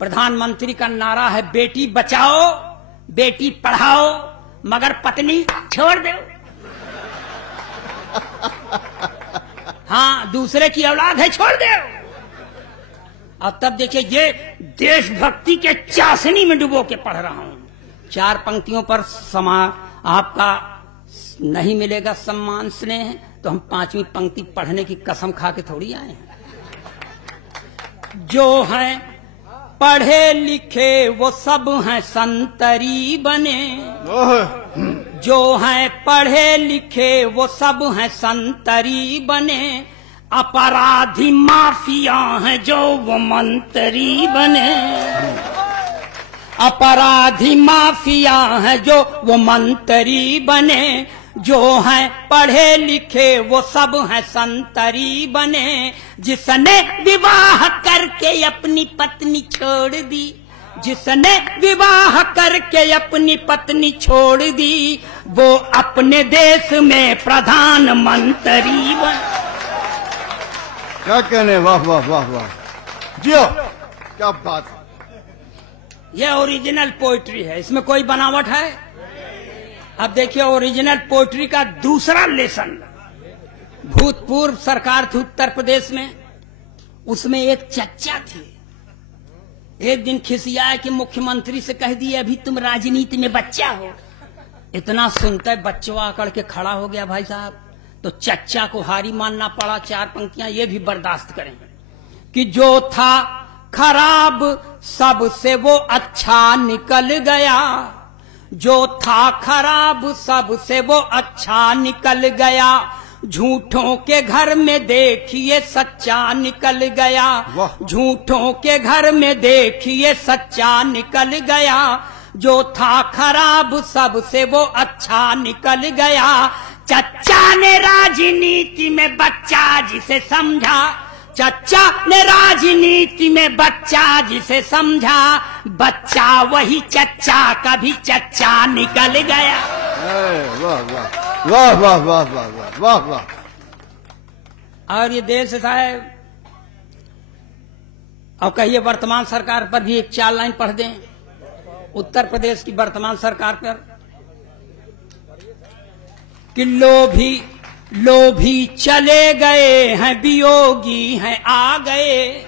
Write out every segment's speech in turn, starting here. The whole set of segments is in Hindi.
प्रधानमंत्री का नारा है बेटी बचाओ बेटी पढ़ाओ मगर पत्नी छोड़ दो। हाँ, दूसरे की औलाद है छोड़ दो। अब तब देखिए ये देशभक्ति के चाशनी में डुबो के पढ़ रहा हूं। 4 पंक्तियों पर आपका नहीं मिलेगा सम्मान स्नेह, तो हम 5वीं पंक्ति पढ़ने की कसम खा के थोड़ी आए हैं। जो हैं पढ़े लिखे वो सब हैं संतरी बने, जो हैं पढ़े लिखे वो सब हैं संतरी बने, अपराधी माफिया हैं जो वो मंत्री बने, अपराधी माफिया हैं जो वो मंत्री बने, जो हैं पढ़े लिखे वो सब हैं संतरी बने, जिसने विवाह करके अपनी पत्नी छोड़ दी, जिसने विवाह करके अपनी पत्नी छोड़ दी, वो अपने देश में प्रधानमंत्री बन। क्या कहने, वाह वाह वाह वाह, जियो, क्या बात। ये ओरिजिनल पोइट्री है, इसमें कोई बनावट है? अब देखिए ओरिजिनल पोइट्री का दूसरा लेसन। भूतपूर्व सरकार थी उत्तर प्रदेश में, उसमें एक चच्चा थे। एक दिन खिसियाए कि मुख्यमंत्री से कह दिए अभी तुम राजनीति में बच्चा हो। इतना सुनते बच्चों आकर के खड़ा हो गया भाई साहब, तो चच्चा को हारी मानना पड़ा। 4 पंक्तियां ये भी बर्दाश्त करें कि जो था खराब सबसे वो अच्छा निकल गया, जो था खराब सबसे वो अच्छा निकल गया, झूठों के घर में देखिए सच्चा निकल गया, झूठों के घर में देखिए सच्चा निकल गया, जो था खराब सबसे वो अच्छा निकल गया। चच्चा ने राजनीति में बच्चा जिसे समझा, चच्चा ने राजनीति में बच्चा जिसे समझा, बच्चा वही चच्चा कभी चच्चा निकल गया। वाह वाह वाह वाह वाह वाह वाह वाह। और ये देश साहब, और कहिए वर्तमान सरकार पर भी एक 4 लाइन पढ़ दें। उत्तर प्रदेश की वर्तमान सरकार पर कि लोभी चले गए हैं वियोगी हैं आ गए,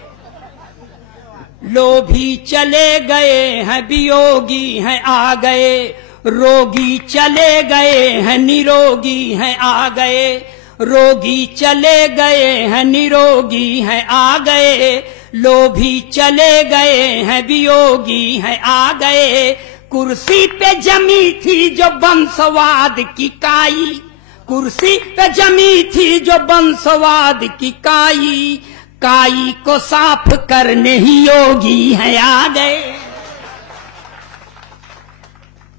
लोभी चले गए हैं वियोगी हैं आ गए, रोगी चले गए हैं निरोगी हैं आ गए, रोगी चले गए हैं निरोगी हैं आ गए, लोभी चले गए हैं वियोगी हैं आ गए, कुर्सी पे जमी थी जो वंशवाद की काई, कुर्सी पे जमी थी जो वंशवाद की काई, काई को साफ करने ही योगी हैं आ गए।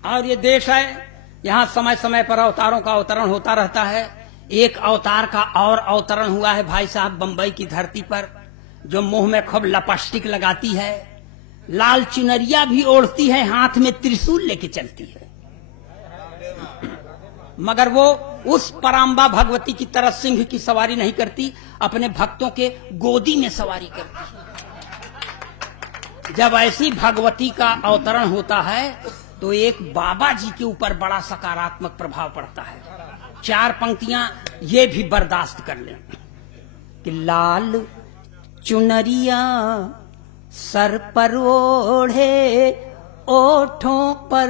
और ये देश है, यहां समय समय पर अवतारों का अवतरण होता रहता है। एक अवतार का और अवतरण हुआ है भाई साहब बंबई की धरती पर, जो मुंह में खूब लपस्टिक लगाती है, लाल चुनरिया भी ओढ़ती है, हाथ में त्रिशूल लेके चलती है, मगर वो उस पराम्बा भगवती की तरह सिंह की सवारी नहीं करती, अपने भक्तों के गोदी में सवारी करती है। जब ऐसी भगवती का अवतरण होता है तो एक बाबा जी के ऊपर बड़ा सकारात्मक प्रभाव पड़ता है। 4 पंक्तियां ये भी बर्दाश्त कर लें कि लाल चुनरिया सर पर ओढ़े, ओठों पर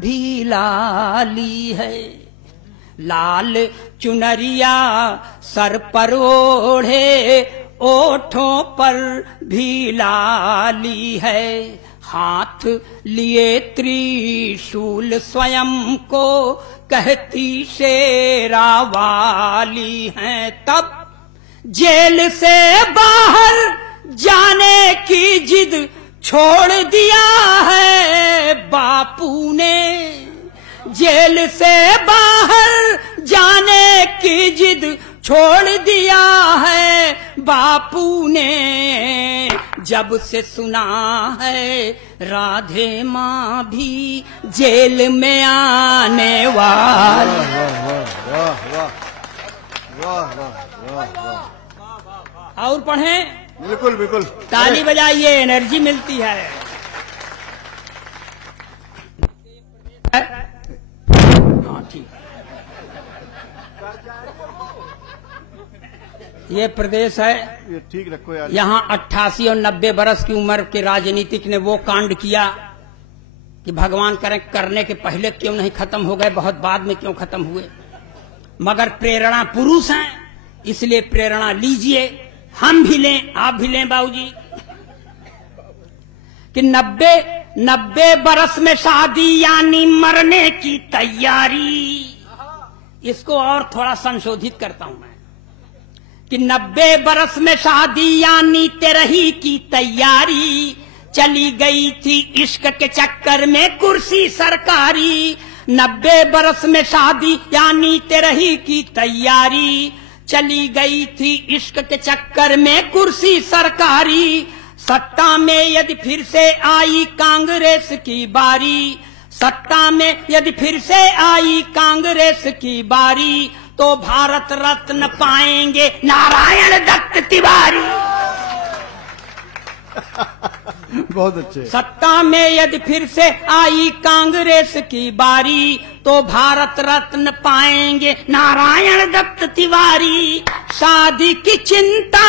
भी लाली है, लाल चुनरिया सर पर ओढ़े, ओठों पर भी लाली है, हाथ लिए त्रिशूल स्वयं को कहती शेरा वाली हैं, तब जेल से बाहर जाने की जिद छोड़ दिया है बापू ने, जेल से बाहर जाने की जिद छोड़ दिया है बापू ने, जब से सुना है राधे माँ भी जेल में आने वाली। और पढ़ें बिल्कुल बिल्कुल। ताली बजाइए, एनर्जी मिलती है। हाँ ठीक। ये प्रदेश है, ये ठीक रखो यार। यहाँ 88 और 90 बरस की उम्र के राजनीतिक ने वो कांड किया कि भगवान करें करने के पहले क्यों नहीं खत्म हो गए, बहुत बाद में क्यों खत्म हुए। मगर प्रेरणा पुरुष हैं, इसलिए प्रेरणा लीजिए, हम भी लें, आप भी लें बाबूजी। कि 90 बरस में शादी यानी मरने की तैयारी। इसको और थोड़ा संशोधित करता हूं मैं कि 90 बरस में शादी यानी तेरही की तैयारी। चली गई थी इश्क के चक्कर में कुर्सी सरकारी। 90 बरस में शादी यानी तेरही की तैयारी। चली गई थी इश्क के चक्कर में कुर्सी सरकारी। सत्ता में यदि फिर से आई कांग्रेस की बारी, सत्ता में यदि फिर से आई कांग्रेस की बारी, तो भारत रत्न पाएंगे नारायण दत्त तिवारी। बहुत अच्छे। सत्ता में यदि फिर से आई कांग्रेस की बारी, तो भारत रत्न पाएंगे नारायण दत्त तिवारी। शादी की चिंता,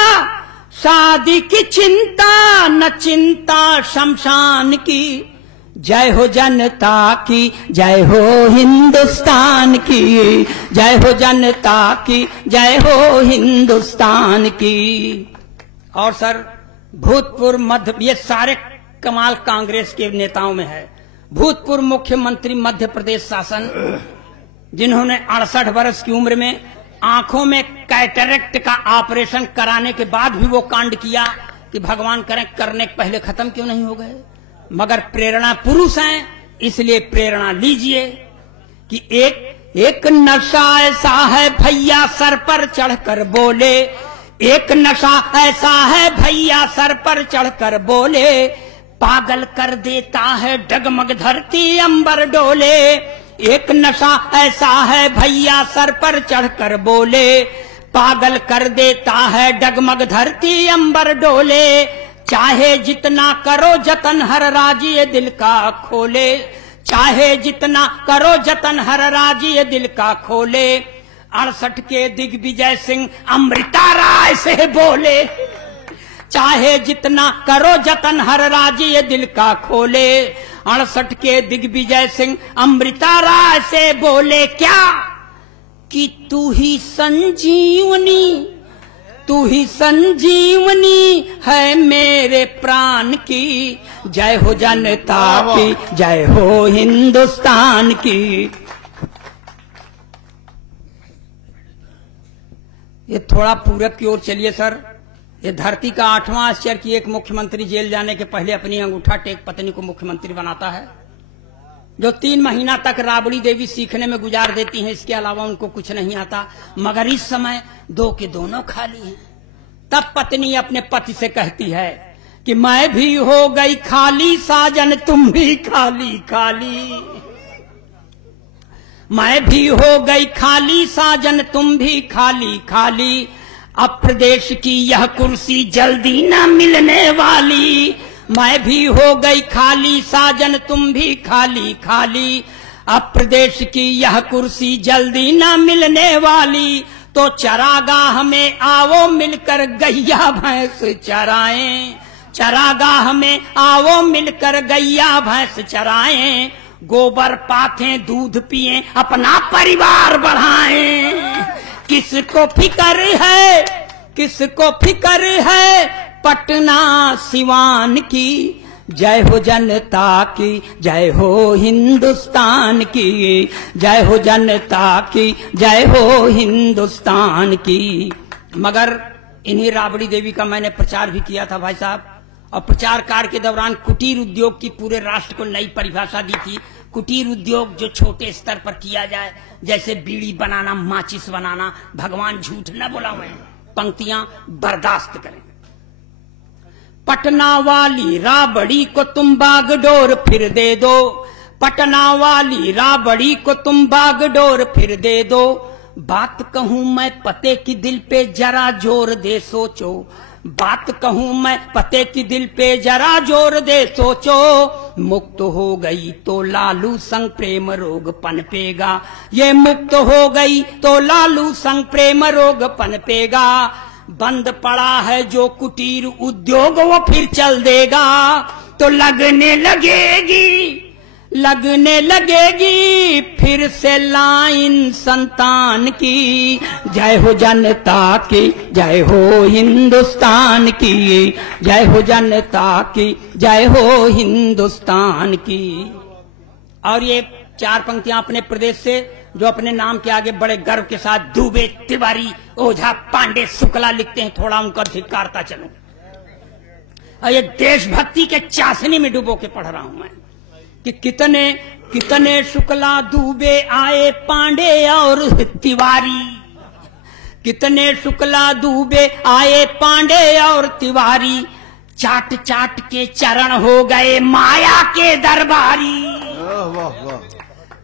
शादी की चिंता न चिंता शमशान की। जय हो जनता की, जय हो हिंदुस्तान की, जय हो जनता की, जय हो हिंदुस्तान की। और सर भूतपूर्व मध्य, ये सारे कमाल कांग्रेस के नेताओं में है। भूतपूर्व मुख्यमंत्री मध्य प्रदेश शासन, जिन्होंने 68 वर्ष की उम्र में आंखों में कैटरेक्ट का ऑपरेशन कराने के बाद भी वो कांड किया कि भगवान करें करने के पहले खत्म क्यों नहीं हो गए। मगर प्रेरणा पुरुष हैं, इसलिए प्रेरणा लीजिए कि एक नशा ऐसा है भैया सर पर चढ़कर बोले, एक नशा ऐसा है भैया सर पर चढ़कर बोले, पागल कर देता है डगमग धरती अंबर डोले। एक नशा ऐसा है भैया सर पर चढ़कर बोले, पागल कर देता है डगमग धरती अंबर डोले। चाहे जितना करो जतन हर राज ये दिल का खोले, चाहे जितना करो जतन हर राज ये दिल का खोले। 68 के दिग्विजय सिंह अमृता राय से बोले, चाहे जितना करो जतन हर राज ये दिल का खोले। 68 के दिग्विजय सिंह अमृता राय से बोले क्या कि तू ही संजीवनी, तू ही संजीवनी है मेरे प्राण की। जय हो जनता की, जय हो हिंदुस्तान की। ये थोड़ा पूरब की ओर चलिए सर। ये धरती का 8वां आश्चर्य कि एक मुख्यमंत्री जेल जाने के पहले अपनी अंगूठा टेक पत्नी को मुख्यमंत्री बनाता है, जो 3 महीना तक राबड़ी देवी सीखने में गुजार देती हैं, इसके अलावा उनको कुछ नहीं आता। मगर इस समय 2 के दोनों खाली हैं। तब पत्नी अपने पति से कहती है कि मैं भी हो गई खाली साजन तुम भी खाली खाली, मैं भी हो गई खाली साजन तुम भी खाली खाली। अब प्रदेश की यह कुर्सी जल्दी न मिलने वाली, मैं भी हो गई खाली साजन तुम भी खाली खाली। अब प्रदेश की यह कुर्सी जल्दी न मिलने वाली, तो चरागाह में आओ मिलकर गैया भैंस चराएं, चरागाह में आओ मिलकर गैया भैंस चराएं। गोबर पाथें दूध पिएं अपना परिवार बढ़ाएं। किसको फिकर है, किसको फिकर है पटना सिवान की। जय हो जनता की, जय हो हिंदुस्तान की, जय हो जनता की, जय हो हिंदुस्तान की। मगर इन्हीं राबड़ी देवी का मैंने प्रचार भी किया था भाई साहब, और प्रचार कार्य के दौरान कुटीर उद्योग की पूरे राष्ट्र को नई परिभाषा दी थी। कुटीर उद्योग जो छोटे स्तर पर किया जाए, जैसे बीड़ी बनाना, माचिस बनाना। भगवान झूठ न बोलावे, पंक्तियां बर्दाश्त करें। पटना वाली राबड़ी को तुम बागडोर फिर दे दो, पटना वाली राबड़ी को तुम बागडोर फिर दे दो। बात कहूं मैं पते की दिल पे जरा जोर दे सोचो, बात कहूं मैं पते की दिल पे जरा जोर दे सोचो, मुक्त हो गई तो लालू संग प्रेम रोग पनपेगा, ये मुक्त हो गई तो लालू संग प्रेम रोग पनपेगा। बंद पड़ा है जो कुटीर उद्योग वो फिर चल देगा, तो लगने लगेगी फिर से लाइन संतान की। जय हो जनता की, जय हो हिंदुस्तान की, जय हो जनता की, जय हो हिंदुस्तान की। और ये 4 पंक्तियां अपने प्रदेश से जो अपने नाम के आगे बड़े गर्व के साथ दुबे, तिवारी, ओझा, पांडे, शुक्ला लिखते हैं, थोड़ा उनका धिक्कारता चलूं। और ये देशभक्ति के चाशनी में डुबो के पढ़ रहा हूं मैं कि कितने शुक्ला दुबे आए पांडे और तिवारी, कितने शुक्ला दुबे आए पांडे और तिवारी, चाट चाट के चरण हो गए माया के दरबारी। वाह वाह।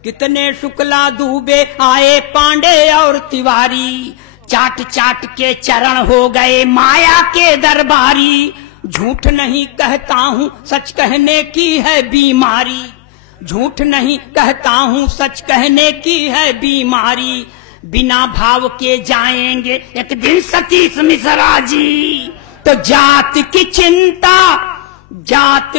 कितने शुक्ला दुबे आए पांडे और तिवारी, चाट चाट के चरण हो गए माया के दरबारी। झूठ नहीं कहता हूं सच कहने की है बीमारी, झूठ नहीं कहता हूं सच कहने की है बीमारी। बिना भाव के जाएंगे एक दिन सतीश मिश्रा जी, तो जात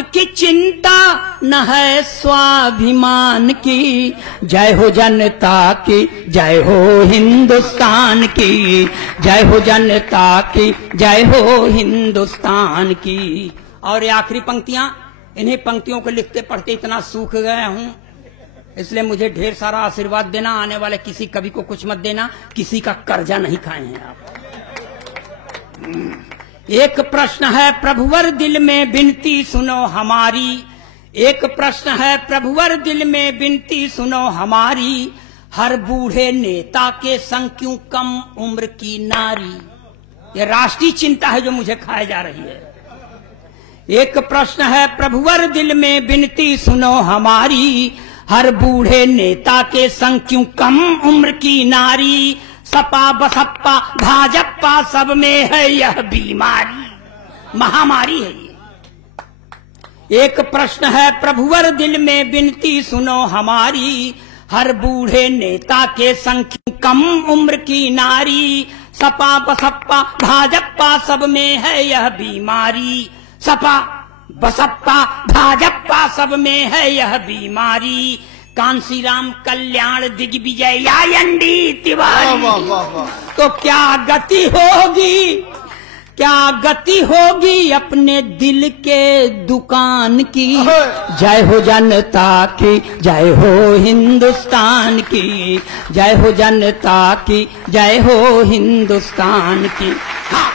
की चिंता न है स्वाभिमान की। जय हो जनता की, जय हो हिंदुस्तान की, जय हो जनता की, जय हो हिंदुस्तान की। और ये आखिरी पंक्तियां, इन्हीं पंक्तियों को लिखते पढ़ते इतना सूख गया हूं, इसलिए मुझे ढेर सारा आशीर्वाद देना। आने वाले किसी कवि को कुछ मत देना, किसी का कर्जा नहीं खाए हैं आप। एक प्रश्न है प्रभुवर दिल में विनती सुनो हमारी, एक प्रश्न है प्रभुवर दिल में विनती सुनो हमारी। हर बूढ़े नेता के संग क्यों कम उम्र की नारी। ये राष्ट्रीय चिंता है जो मुझे खाए जा रही है। एक प्रश्न है प्रभुवर दिल में विनती सुनो हमारी, हर बूढ़े नेता के संग क्यों कम उम्र की नारी। सपा बसपा भाजपा सब में है यह बीमारी, महामारी है ये। एक प्रश्न है प्रभुवर दिल में विनती सुनो हमारी, हर बूढ़े नेता के संग क्यों कम उम्र की नारी। सपा बसपा भाजपा सब में है यह बीमारी, सपा बसपा भाजपा सब में है यह बीमारी। कांसीराम कल्याण दिग्विजय या एनडी तिवारी, तो क्या गति होगी अपने दिल के दुकान की। जय हो जनता की, जय हो हिंदुस्तान की, जय हो जनता की, जय हो हिंदुस्तान की। हाँ।